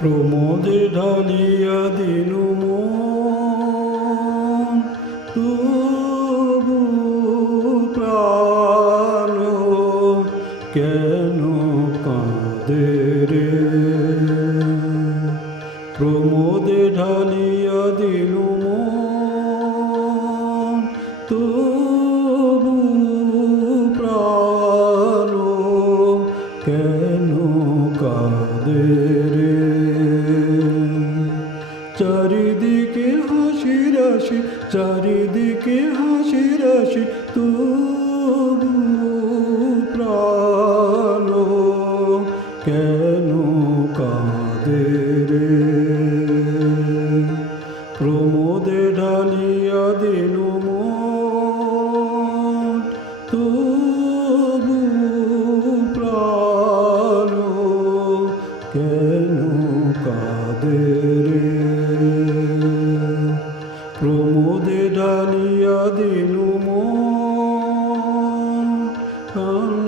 প্রমোদে ঢালিয়া দিনু তবু প্রাণ কেন কাঁদে রে? প্রমোদে ঢালিয়া মন, তবু প্রাণ কেন কাঁদে রে? চারিদিকে হাসি রাশি চারিদিকে হাসি রাশি তবু প্রাণ কেন কাঁদে?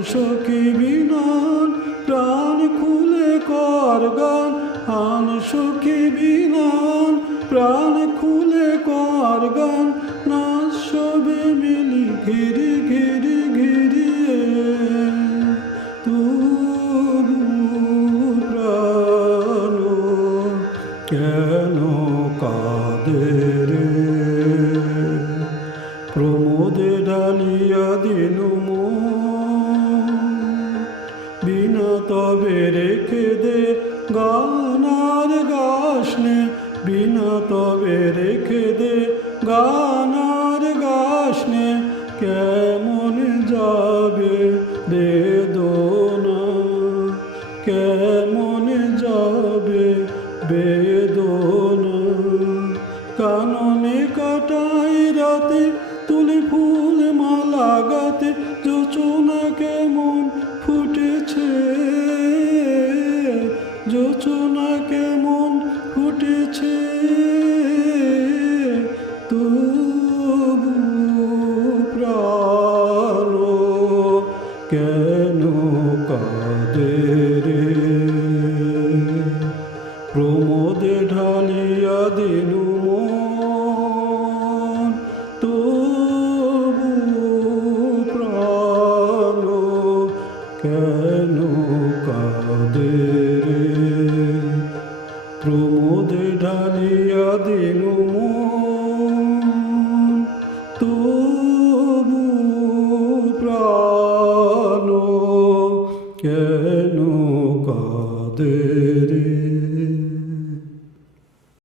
সখী বিনান প্রাণ খুলে কর গান। আন সখী প্রাণ খুলে কর গান। নাচ সবে মিলি ঘিরি ঘিরি ঘিরিয়ে তবু প্রাণ কেন কাঁদে রে? প্রমোদে ঢালিয়া দিনু বিনা তবে রেখে দে গানার গাসনে। বিনা তবে রেখে দে গানার গাসনে। কেমন যাবে বেদনা? কেমন যাবে বেদনা? কাননে কাটাই রাতে তুলে ফুল মালা গাতে। যোচনা ফুটেছে তবু প্রাণ কেন কাঁদে রে? প্রমোদে ঢালিয়া দিনু মন তবু প্রাণ কেন কাঁদে রে প্রমোদে ঢালিয়া দিল তবু প্রাণ কেন কাঁদে রে?